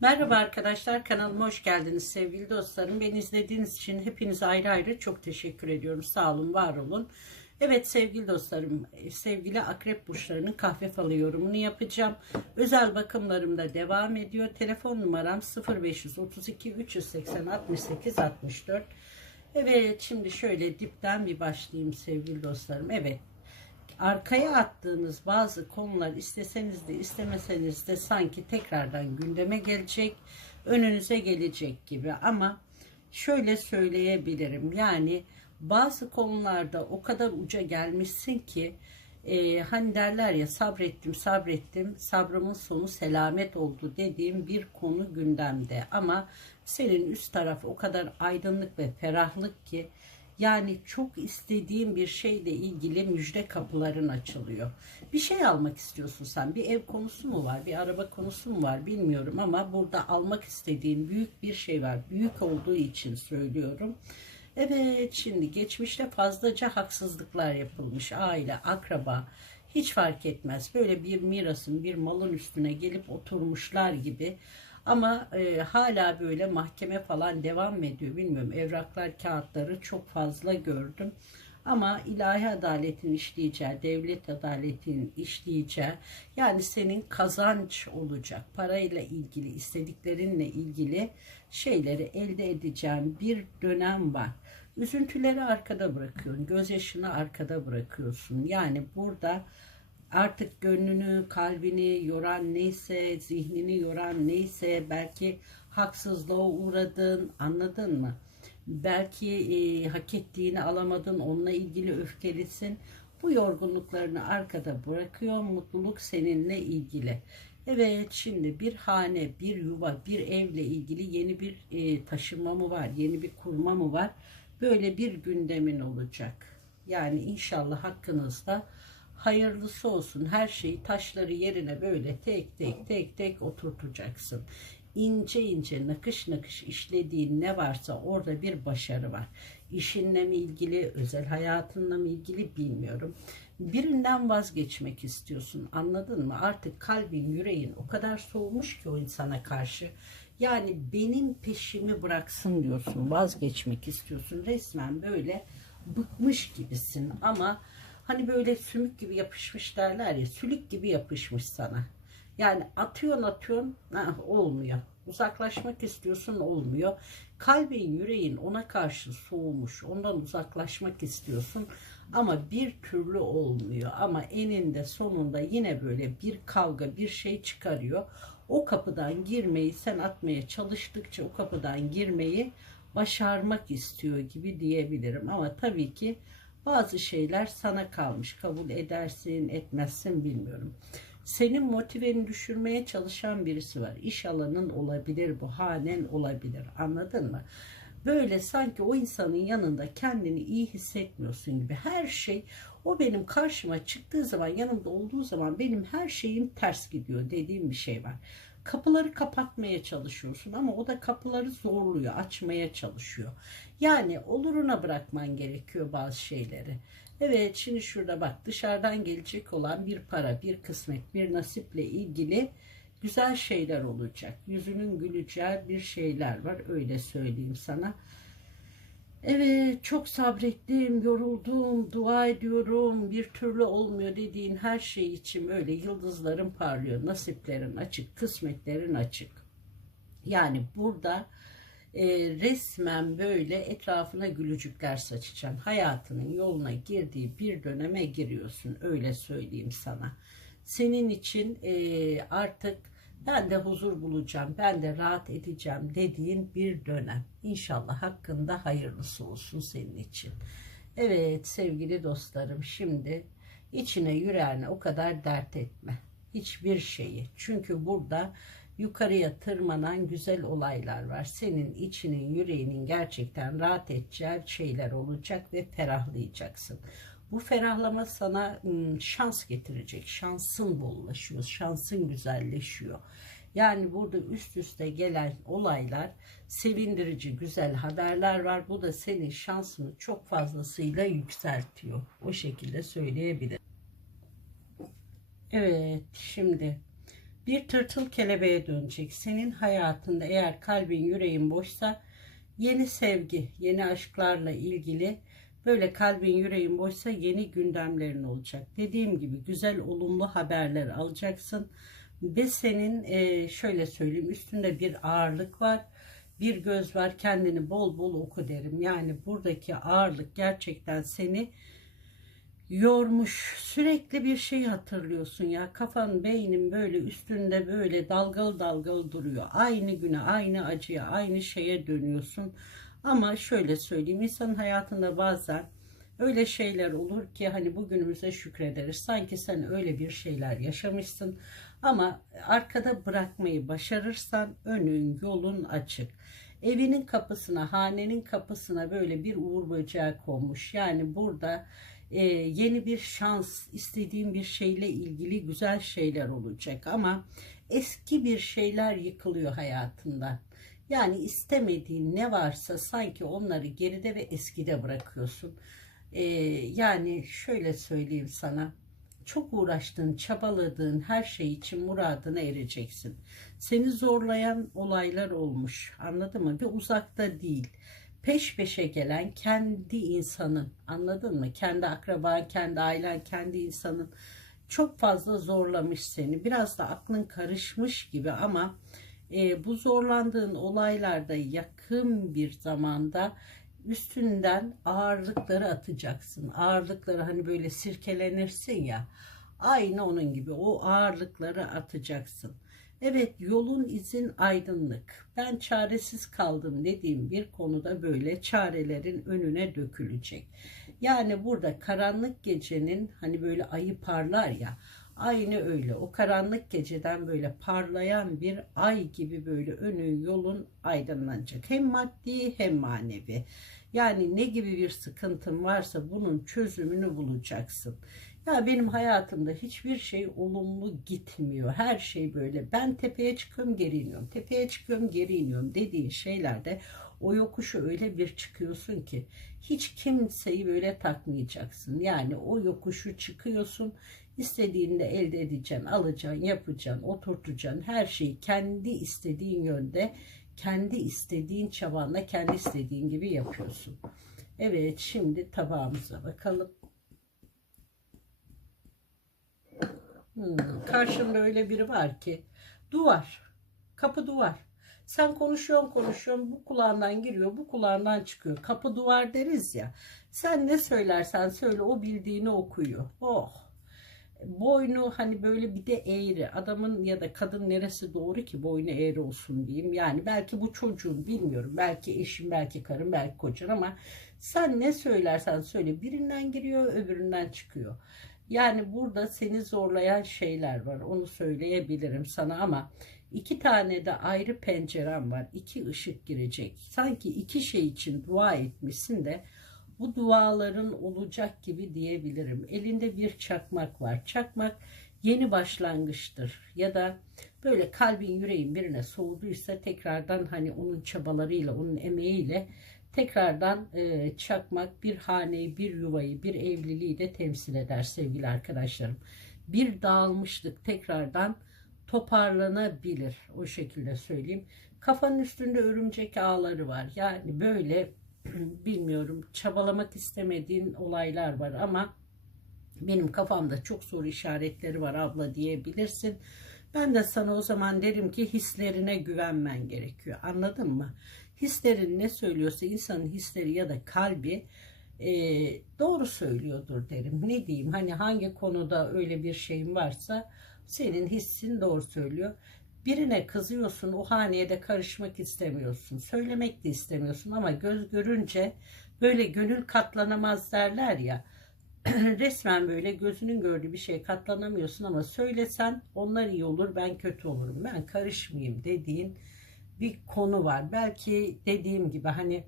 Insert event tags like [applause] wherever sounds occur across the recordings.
Merhaba arkadaşlar kanalıma hoş geldiniz sevgili dostlarım. Beni izlediğiniz için hepinize ayrı ayrı çok teşekkür ediyorum. Sağ olun, var olun. Evet sevgili dostlarım, sevgili akrep burçlarının kahve falı yorumunu yapacağım. Özel bakımlarım da devam ediyor. Telefon numaram 0532 380 68 64. Evet şimdi şöyle dipten bir başlayayım sevgili dostlarım. Evet arkaya attığınız bazı konular isteseniz de istemeseniz de sanki tekrardan gündeme gelecek, önünüze gelecek gibi. Ama şöyle söyleyebilirim yani bazı konularda o kadar uca gelmişsin ki e, hani derler ya sabrettim sabrettim sabrımın sonu selamet oldu dediğim bir konu gündemde. Ama senin üst taraf o kadar aydınlık ve ferahlık ki yani çok istediğin bir şeyle ilgili müjde kapıların açılıyor. Bir şey almak istiyorsun sen. Bir ev konusu mu var? Bir araba konusu mu var? Bilmiyorum ama burada almak istediğin büyük bir şey var. Büyük olduğu için söylüyorum. Evet şimdi geçmişte fazlaca haksızlıklar yapılmış. Aile, akraba hiç fark etmez. Böyle bir mirasın, bir malın üstüne gelip oturmuşlar gibi ama e, hala böyle mahkeme falan devam ediyor. Bilmiyorum evraklar, kağıtları çok fazla gördüm. Ama ilahi adaletin işleyeceği, devlet adaletinin işleyeceği, yani senin kazanç olacak, parayla ilgili, istediklerinle ilgili şeyleri elde edeceğin bir dönem var. Üzüntüleri arkada bırakıyorsun, gözyaşını arkada bırakıyorsun. Yani burada artık gönlünü, kalbini yoran neyse, zihnini yoran neyse, belki haksızlığa uğradın, anladın mı? Belki e, hak ettiğini alamadın, onunla ilgili öfkelisin. Bu yorgunluklarını arkada bırakıyor, mutluluk seninle ilgili. Evet şimdi bir hane, bir yuva, bir evle ilgili yeni bir e, taşınma mı var, yeni bir kurma mı var? Böyle bir gündemin olacak. Yani inşallah hakkınızda hayırlısı olsun. Her şeyi taşları yerine böyle tek tek tek tek oturtacaksın. İnce ince nakış nakış işlediğin ne varsa orada bir başarı var. İşinle mi ilgili, özel hayatınla mı ilgili bilmiyorum. Birinden vazgeçmek istiyorsun anladın mı? Artık kalbin, yüreğin o kadar soğumuş ki o insana karşı. Yani benim peşimi bıraksın diyorsun, vazgeçmek istiyorsun. Resmen böyle bıkmış gibisin ama Hani böyle sümük gibi yapışmış derler ya. Sülük gibi yapışmış sana. Yani atıyorsun atıyorsun heh, olmuyor. Uzaklaşmak istiyorsun olmuyor. Kalbin yüreğin ona karşı soğumuş. Ondan uzaklaşmak istiyorsun. Ama bir türlü olmuyor. Ama eninde sonunda yine böyle bir kavga bir şey çıkarıyor. O kapıdan girmeyi sen atmaya çalıştıkça o kapıdan girmeyi başarmak istiyor gibi diyebilirim. Ama tabii ki bazı şeyler sana kalmış. Kabul edersin, etmezsin bilmiyorum. Senin motiveni düşürmeye çalışan birisi var. İş alanın olabilir bu, hanen olabilir. Anladın mı? Böyle sanki o insanın yanında kendini iyi hissetmiyorsun gibi. Her şey o benim karşıma çıktığı zaman, yanımda olduğu zaman benim her şeyim ters gidiyor dediğim bir şey var. Kapıları kapatmaya çalışıyorsun ama o da kapıları zorluyor, açmaya çalışıyor. Yani oluruna bırakman gerekiyor bazı şeyleri. Evet şimdi şurada bak dışarıdan gelecek olan bir para, bir kısmet, bir nasiple ilgili güzel şeyler olacak. Yüzünün güleceği bir şeyler var öyle söyleyeyim sana. Evet çok sabrettim, yoruldum, dua ediyorum, bir türlü olmuyor dediğin her şey için böyle yıldızların parlıyor, nasiplerin açık, kısmetlerin açık. Yani burada e, resmen böyle etrafına gülücükler saçacaksın. Hayatının yoluna girdiği bir döneme giriyorsun öyle söyleyeyim sana. Senin için e, artık ben de huzur bulacağım, ben de rahat edeceğim dediğin bir dönem. İnşallah hakkında hayırlısı olsun senin için. Evet sevgili dostlarım şimdi içine yüreğine o kadar dert etme. Hiçbir şeyi. Çünkü burada yukarıya tırmanan güzel olaylar var. Senin içinin, yüreğinin gerçekten rahat edeceği şeyler olacak ve ferahlayacaksın. Bu ferahlama sana şans getirecek. Şansın bollaşıyor, şansın güzelleşiyor. Yani burada üst üste gelen olaylar sevindirici, güzel haberler var. Bu da senin şansını çok fazlasıyla yükseltiyor. O şekilde söyleyebilirim. Evet, şimdi bir tırtıl kelebeğe dönecek. Senin hayatında eğer kalbin yüreğin boşsa yeni sevgi, yeni aşklarla ilgili böyle kalbin yüreğin boşsa yeni gündemlerin olacak. Dediğim gibi güzel olumlu haberler alacaksın. Ve senin e, şöyle söyleyeyim üstünde bir ağırlık var. Bir göz var kendini bol bol oku derim. Yani buradaki ağırlık gerçekten seni yormuş. Sürekli bir şey hatırlıyorsun ya. Kafan, beynin böyle üstünde böyle dalgalı dalgalı duruyor. Aynı güne, aynı acıya, aynı şeye dönüyorsun. Ama şöyle söyleyeyim, insanın hayatında bazen öyle şeyler olur ki hani bugünümüze şükrederiz. Sanki sen öyle bir şeyler yaşamışsın. Ama arkada bırakmayı başarırsan önün, yolun açık. Evinin kapısına, hanenin kapısına böyle bir uğur böceği konmuş. Yani burada e, yeni bir şans, istediğin bir şeyle ilgili güzel şeyler olacak ama eski bir şeyler yıkılıyor hayatından. Yani istemediğin ne varsa sanki onları geride ve eskide bırakıyorsun. E, yani şöyle söyleyeyim sana. Çok uğraştığın, çabaladığın her şey için muradına ereceksin. Seni zorlayan olaylar olmuş. Anladın mı? Ve uzakta değil peş peşe gelen kendi insanın anladın mı? Kendi akraban, kendi ailen, kendi insanın çok fazla zorlamış seni. Biraz da aklın karışmış gibi ama e, bu zorlandığın olaylarda yakın bir zamanda üstünden ağırlıkları atacaksın. Ağırlıkları hani böyle sirkelenirsin ya. Aynı onun gibi o ağırlıkları atacaksın. Evet yolun izin aydınlık. Ben çaresiz kaldım dediğim bir konuda böyle çarelerin önüne dökülecek. Yani burada karanlık gecenin hani böyle ayı parlar ya aynı öyle o karanlık geceden böyle parlayan bir ay gibi böyle önün yolun aydınlanacak. Hem maddi hem manevi. Yani ne gibi bir sıkıntın varsa bunun çözümünü bulacaksın. Ya benim hayatımda hiçbir şey olumlu gitmiyor. Her şey böyle. Ben tepeye çıkıyorum geri iniyorum. Tepeye çıkıyorum geri iniyorum dediğin şeylerde o yokuşu öyle bir çıkıyorsun ki hiç kimseyi böyle takmayacaksın. Yani o yokuşu çıkıyorsun. istediğinde elde edeceksin, alacaksın, yapacaksın, oturtacaksın. Her şeyi kendi istediğin yönde, kendi istediğin çabanla, kendi istediğin gibi yapıyorsun. Evet şimdi tabağımıza bakalım. Hmm, karşımda öyle biri var ki duvar. Kapı duvar. Sen konuşuyorsun konuşuyorsun bu kulağından giriyor bu kulağından çıkıyor. Kapı duvar deriz ya. Sen ne söylersen söyle o bildiğini okuyor. Oh. Boynu hani böyle bir de eğri. Adamın ya da kadın neresi doğru ki boynu eğri olsun diyeyim. Yani belki bu çocuğun bilmiyorum. Belki eşim, belki karım, belki kocan ama sen ne söylersen söyle birinden giriyor öbüründen çıkıyor. Yani burada seni zorlayan şeyler var. Onu söyleyebilirim sana ama iki tane de ayrı pencerem var. İki ışık girecek. Sanki iki şey için dua etmişsin de bu duaların olacak gibi diyebilirim. Elinde bir çakmak var. Çakmak yeni başlangıçtır ya da böyle kalbin yüreğin birine soğuduysa tekrardan hani onun çabalarıyla onun emeğiyle tekrardan e, çakmak bir haneyi, bir yuvayı, bir evliliği de temsil eder sevgili arkadaşlarım. Bir dağılmışlık tekrardan toparlanabilir. O şekilde söyleyeyim. Kafanın üstünde örümcek ağları var. Yani böyle [clears throat] bilmiyorum çabalamak istemediğin olaylar var ama benim kafamda çok soru işaretleri var abla diyebilirsin. Ben de sana o zaman derim ki hislerine güvenmen gerekiyor. Anladın mı? Hislerin ne söylüyorsa insanın hisleri ya da kalbi e, doğru söylüyordur derim. Ne diyeyim hani hangi konuda öyle bir şeyin varsa senin hissin doğru söylüyor. Birine kızıyorsun o haneye de karışmak istemiyorsun. Söylemek de istemiyorsun ama göz görünce böyle gönül katlanamaz derler ya. [clears throat] resmen böyle gözünün gördüğü bir şey katlanamıyorsun ama söylesen onlar iyi olur ben kötü olurum ben karışmayayım dediğin bir konu var. Belki dediğim gibi hani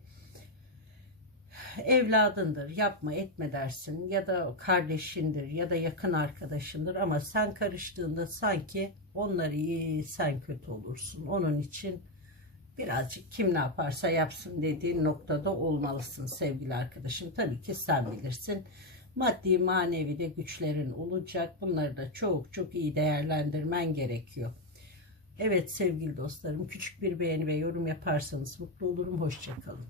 evladındır yapma etme dersin ya da kardeşindir ya da yakın arkadaşındır ama sen karıştığında sanki onları iyi sen kötü olursun. Onun için birazcık kim ne yaparsa yapsın dediğin noktada olmalısın sevgili arkadaşım. Tabii ki sen bilirsin. Maddi manevi de güçlerin olacak. Bunları da çok çok iyi değerlendirmen gerekiyor. Evet sevgili dostlarım küçük bir beğeni ve yorum yaparsanız mutlu olurum. Hoşçakalın.